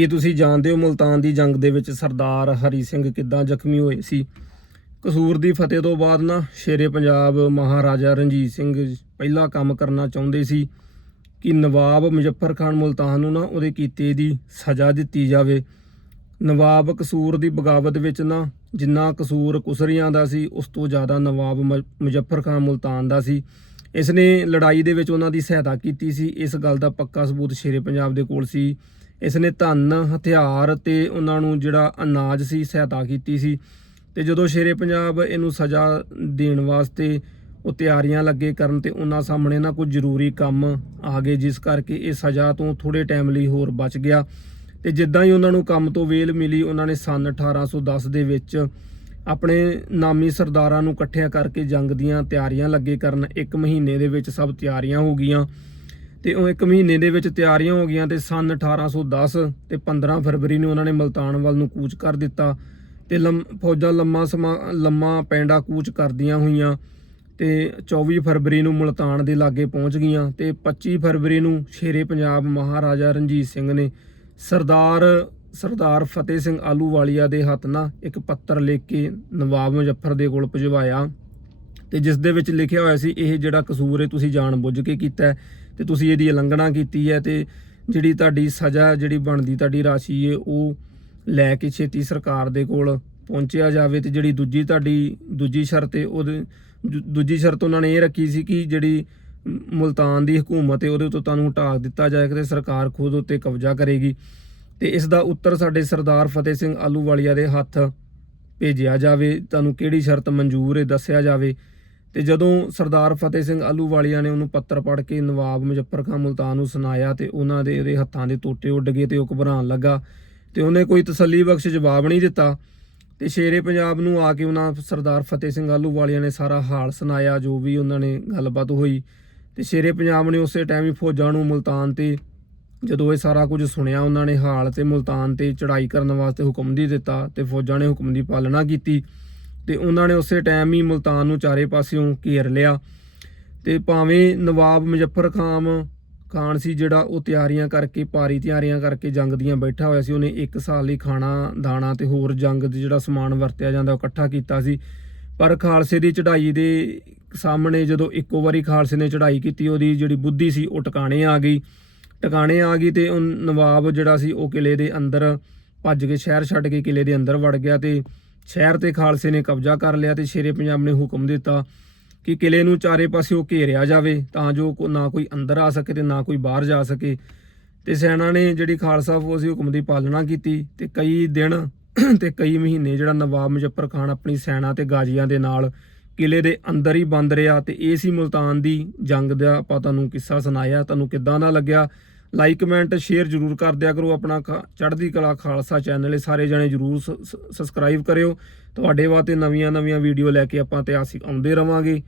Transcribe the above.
ਕੀ ਤੁਸੀਂ ਜਾਣਦੇ ਹੋ ਮੁਲਤਾਨ ਦੀ ਜੰਗ ਦੇ ਵਿੱਚ ਸਰਦਾਰ ਹਰੀ ਸਿੰਘ ਕਿੱਦਾਂ ਜ਼ਖਮੀ ਹੋਏ ਸੀ? ਕਸੂਰ ਦੀ ਫਤਿਹ ਤੋਂ ਬਾਅਦ ਨਾ ਸ਼ੇਰੇ ਪੰਜਾਬ ਮਹਾਰਾਜਾ ਰਣਜੀਤ ਸਿੰਘ ਪਹਿਲਾ ਕੰਮ ਕਰਨਾ ਚਾਹੁੰਦੇ ਸੀ ਕਿ ਨਵਾਬ ਮੁਜ਼ੱਫਰ ਖਾਨ ਮੁਲਤਾਨ ਨੂੰ ਨਾ ਉਹਦੇ ਕੀਤੇ ਦੀ ਸਜ਼ਾ ਦਿੱਤੀ ਜਾਵੇ। ਨਵਾਬ ਕਸੂਰ ਦੀ ਬਗਾਵਤ ਵਿੱਚ ਨਾ ਜਿੰਨਾ ਕਸੂਰ ਕੁਸਰੀਆਂ ਦਾ ਸੀ, ਉਸ ਤੋਂ ਜ਼ਿਆਦਾ ਨਵਾਬ ਮ- ਮੁਜ਼ੱਫਰ ਖਾਨ ਮੁਲਤਾਨ ਦਾ ਸੀ। ਇਸ ਨੇ ਲੜਾਈ ਦੇ ਵਿੱਚ ਉਹਨਾਂ ਦੀ ਸਹਾਇਤਾ ਕੀਤੀ ਸੀ। ਇਸ ਗੱਲ ਦਾ ਪੱਕਾ ਸਬੂਤ ਸ਼ੇਰੇ ਪੰਜਾਬ ਦੇ ਕੋਲ ਸੀ। ਇਸ ਨੇ ਧਨ, ਹਥਿਆਰ ਤੇ ਉਹਨਾਂ ਨੂੰ ਜਿਹੜਾ ਅਨਾਜ ਸੀ, ਸਹਾਇਤਾ ਕੀਤੀ ਸੀ। ਤੇ ਜਦੋਂ ਸ਼ੇਰੇ ਪੰਜਾਬ ਇਹਨੂੰ ਸਜ਼ਾ ਦੇਣ ਵਾਸਤੇ ਉਹ ਤਿਆਰੀਆਂ ਲੱਗੇ ਕਰਨ ਤੇ ਉਹਨਾਂ ਸਾਹਮਣੇ ਨਾ ਕੁਝ ਜ਼ਰੂਰੀ ਕੰਮ ਆ ਗਏ, ਜਿਸ ਕਰਕੇ ਇਹ ਸਜ਼ਾ ਤੋਂ ਥੋੜੇ ਟਾਈਮ ਲਈ ਹੋਰ ਬਚ ਗਿਆ। ਤੇ ਜਿੱਦਾਂ ਹੀ ਉਹਨਾਂ ਨੂੰ ਕੰਮ ਤੋਂ ਵੇਲ ਮਿਲੀ, ਉਹਨਾਂ ਨੇ ਸਨ 1810 ਦੇ ਵਿੱਚ ਆਪਣੇ ਨਾਮੀ ਸਰਦਾਰਾਂ ਨੂੰ ਇਕੱਠਿਆਂ ਕਰਕੇ ਜੰਗ ਦੀਆਂ ਤਿਆਰੀਆਂ ਲੱਗੇ ਕਰਨ ਇੱਕ ਮਹੀਨੇ ਦੇ ਵਿੱਚ ਸਭ ਤਿਆਰੀਆਂ ਹੋ ਗਈਆਂ। ਤੇ ਉਹ ਇੱਕ ਮਹੀਨੇ ਦੇ ਵਿੱਚ ਤਿਆਰੀਆਂ ਹੋ ਗਈਆਂ ਤੇ ਸਨ 1810 ਤੇ 15 ਫਰਵਰੀ ਨੂੰ ਉਹਨਾਂ ਨੇ ਮਲਤਾਨ ਵੱਲ ਨੂੰ ਕੂਚ ਕਰ ਦਿੱਤਾ ਤੇ ਲੰਮ- ਫੌਜਾਂ ਲੰਮਾ ਸਮਾਂ, ਲੰਮਾ ਪੈਂਡਾ ਕੂਚ ਕਰਦੀਆਂ ਹੋਈਆਂ ਤੇ 24 ਫਰਵਰੀ ਨੂੰ ਮੁਲਤਾਨ ਦੇ ਲਾਗੇ ਪਹੁੰਚ ਗਈਆਂ ਤੇ 25 ਫਰਵਰੀ ਨੂੰ ਸ਼ੇਰੇ ਪੰਜਾਬ ਮਹਾਰਾਜਾ ਰਣਜੀਤ ਸਿੰਘ ਨੇ ਸਰਦਾਰ ਸਰਦਾਰ ਫਤਿਹ ਸਿੰਘ ਆਲੂਵਾਲੀਆ ਦੇ ਹੱਥ ਨਾਲ ਇੱਕ ਪੱਤਰ ਲਿਖ ਕੇ ਨਵਾਬ ਮੁਜ਼ੱਫਰ ਦੇ ਕੋਲ ਭਜਵਾਇਆ। ਤੇ ਜਿਸ ਦੇ ਵਿੱਚ ਲਿਖਿਆ ਹੋਇਆ ਸੀ, ਇਹ ਜਿਹੜਾ ਕਸੂਰ ਹੈ, ਤੁਸੀਂ ਜਾਣ ਬੁੱਝ ਕੇ ਕੀਤਾ ਹੈ ਤੇ ਤੁਸੀਂ ਇਹਦੀ ਉਲੰਘਣਾ ਕੀਤੀ ਹੈ ਤੇ ਜਿਹੜੀ ਤੁਹਾਡੀ ਸਜ਼ਾ ਜਿਹੜੀ ਬਣਦੀ, ਤੁਹਾਡੀ ਰਾਸ਼ੀ ਹੈ, ਉਹ ਲੈ ਕੇ ਛੇਤੀ ਸਰਕਾਰ ਦੇ ਕੋਲ ਪਹੁੰਚਿਆ ਜਾਵੇ ਤੇ ਜਿਹੜੀ ਦੂਜੀ ਤੁਹਾਡੀ ਦੂਜੀ ਸ਼ਰਤ ਹੈ, ਉਹਦੇ ਦੂ- ਦੂਜੀ ਸ਼ਰਤ ਉਹਨਾਂ ਨੇ ਇਹ ਰੱਖੀ ਸੀ ਕਿ ਜਿਹੜੀ ਮੁਲਤਾਨ ਦੀ ਹਕੂਮਤ ਹੈ, ਉਹਦੇ ਉੱਤੇ ਤੁਹਾਨੂੰ ਢਾਕ ਦਿੱਤਾ ਜਾਏਗਾ ਤੇ ਸਰਕਾਰ ਖੁਦ ਉੱਤੇ ਕਬਜ਼ਾ ਕਰੇਗੀ ਤੇ ਇਸ ਦਾ ਉੱਤਰ ਸਾਡੇ ਸਰਦਾਰ ਫਤਿਹ ਸਿੰਘ ਆਲੂਵਾਲੀਆ ਦੇ ਹੱਥ ਭੇਜਿਆ ਜਾਵੇ, ਤੁਹਾਨੂੰ ਕਿਹੜੀ ਸ਼ਰਤ ਮਨਜ਼ੂਰ ਹੈ, ਦੱਸਿਆ ਜਾਵੇ ਤੇ ਜਦੋਂ ਸਰਦਾਰ ਫਤਿਹ ਸਿੰਘ ਆਲੂਵਾਲੀਆ ਨੇ ਉਹਨੂੰ ਪੱਤਰ ਪੜ੍ਹ ਕੇ ਨਵਾਬ ਮੁਜ਼ੱਫਰ ਖਾਨ ਮੁਲਤਾਨ ਨੂੰ ਸੁਣਾਇਆ ਤੇ ਉਹਨਾਂ ਦੇ ਉਹਦੇ ਹੱਥਾਂ ਦੇ ਟੋਟੇ ਉੱਡ ਗਏ ਤੇ ਉਹ ਘਬਰਾਉਣ ਲੱਗਾ ਤੇ ਉਹਨੇ ਕੋਈ ਤਸੱਲੀ ਬਖਸ਼ ਜਵਾਬ ਨਹੀਂ ਦਿੱਤਾ ਤੇ ਸ਼ੇਰੇ ਪੰਜਾਬ ਨੂੰ ਆ ਕੇ ਉਹਨਾਂ ਸਰਦਾਰ ਫਤਿਹ ਸਿੰਘ ਆਲੂਵਾਲੀਆ ਨੇ ਸਾਰਾ ਹਾਲ ਸੁਣਾਇਆ, ਜੋ ਵੀ ਉਹਨਾਂ ਨੇ ਗੱਲਬਾਤ ਹੋਈ ਤੇ ਸ਼ੇਰੇ ਪੰਜਾਬ ਨੇ ਉਸੇ ਟਾਈਮ ਹੀ ਫੌਜਾਂ ਨੂੰ ਮੁਲਤਾਨ ਤੇ ਜਦੋਂ ਇਹ ਸਾਰਾ ਕੁਝ ਸੁਣਿਆ, ਉਹਨਾਂ ਨੇ ਹਾਲ ਤੇ ਮੁਲਤਾਨ ਤੇ ਚੜ੍ਹਾਈ ਕਰਨ ਵਾਸਤੇ ਹੁਕਮ ਦੇ ਦਿੱਤਾ ਤੇ ਫੌਜਾਂ ਨੇ ਹੁਕਮ ਦੀ ਪਾਲਣਾ ਕੀਤੀ। ਤੇ ਉਹਨਾਂ ਨੇ ਉਸੇ ਟਾਈਮ ਹੀ ਮੁਲਤਾਨ ਨੂੰ ਚਾਰੇ ਪਾਸਿਓਂ ਘੇਰ ਲਿਆ ਤੇ ਭਾਵੇਂ ਨਵਾਬ ਮੁਜ਼ੱਫਰ ਖਾਨ ਖਾਨ ਸੀ ਜਿਹੜਾ ਉਹ ਤਿਆਰੀਆਂ ਕਰਕੇ ਭਾਰੀ ਤਿਆਰੀਆਂ ਕਰਕੇ ਜੰਗ ਦੀਆਂ ਬੈਠਾ ਹੋਇਆ ਸੀ, ਉਹਨੇ ਇੱਕ ਸਾਲ ਲਈ ਖਾਣਾ, ਦਾਣਾ ਤੇ ਹੋਰ ਜੰਗ ਦੇ ਜਿਹੜਾ ਸਮਾਨ ਵਰਤਿਆ ਜਾਂਦਾ ਉਹ ਇਕੱਠਾ ਕੀਤਾ ਸੀ। ਪਰ ਖਾਲਸੇ ਦੀ ਚੜ੍ਹਾਈ ਦੇ ਸਾਹਮਣੇ ਜਦੋਂ ਇੱਕੋ ਵਾਰੀ ਖਾਲਸੇ ਨੇ ਚੜ੍ਹਾਈ ਕੀਤੀ, ਉਹਦੀ ਜਿਹੜੀ ਬੁੱਧੀ ਸੀ ਉਹ ਟਿਕਾਣੇ ਆ ਗਈ। ਟਿਕਾਣੇ ਆ ਗਈ ਤੇ ਉਹ ਨਵਾਬ ਜਿਹੜਾ ਸੀ ਉਹ ਕਿਲੇ ਦੇ ਅੰਦਰ ਭੱਜ ਕੇ, ਸ਼ਹਿਰ ਛੱਡ ਕੇ ਕਿਲੇ ਦੇ ਅੰਦਰ ਵੜ ਗਿਆ ਤੇ ਸ਼ਹਿਰ ਤੇ ਖਾਲਸੇ ਨੇ ਕਬਜ਼ਾ ਕਰ ਲਿਆ ਤੇ ਸ਼ੇਰੇ ਪੰਜਾਬ ਨੇ ਹੁਕਮ ਦਿੱਤਾ ਕਿ ਕਿਲੇ ਨੂੰ ਚਾਰੇ ਪਾਸਿਓਂ ਘੇਰਿਆ ਜਾਵੇ, ਤਾਂ ਜੋ ਕੋ- ਨਾ ਕੋਈ ਅੰਦਰ ਆ ਸਕੇ ਤੇ ਨਾ ਕੋਈ ਬਾਹਰ ਜਾ ਸਕੇ। ਤੇ ਸੈਨਾ ਨੇ ਜਿਹੜੀ ਖਾਲਸਾ ਫੌਜ ਸੀ ਹੁਕਮ ਦੀ ਪਾਲਣਾ ਕੀਤੀ ਤੇ ਕਈ ਦਿਨ ਤੇ ਕਈ ਮਹੀਨੇ ਜਿਹੜਾ ਨਵਾਬ ਮੁਜ਼ੱਫਰ ਖਾਨ ਆਪਣੀ ਸੈਨਾ ਤੇ ਗਾਜ਼ੀਆਂ ਦੇ ਨਾਲ ਕਿਲੇ ਦੇ ਅੰਦਰ ਹੀ ਬੰਦ ਰਿਹਾ ਤੇ ਇਹ ਸੀ ਮੁਲਤਾਨ ਦੀ ਜੰਗ ਦਾ ਆਪਾਂ ਤੁਹਾਨੂੰ ਕਿੱਸਾ ਸੁਣਾਇਆ, ਤੁਹਾਨੂੰ ਕਿੱਦਾਂ ਦਾ ਲੱਗਿਆ? ਲਾਈਕ, ਕਮੈਂਟ, ਸ਼ੇਅਰ ਜਰੂਰ ਕਰ ਦਿਆ ਕਰੋ ਆਪਣਾ ਖਾ- ਚੜ੍ਹਦੀ ਕਲਾ ਖਾਲਸਾ ਚੈਨਲ ਇਹ ਸਾਰੇ ਜਣੇ ਜਰੂਰ ਸ- ਸਬਸਕ੍ਰਾਈਬ ਕਰਿਓ। ਤੁਹਾਡੇ ਵਾਸਤੇ ਨਵੀਆਂ ਨਵੀਆਂ ਵੀਡੀਓ ਲੈ ਕੇ ਆਪਾਂ ਇਤਿਹਾਸਿਕ ਆਉਂਦੇ ਰਵਾਂਗੇ।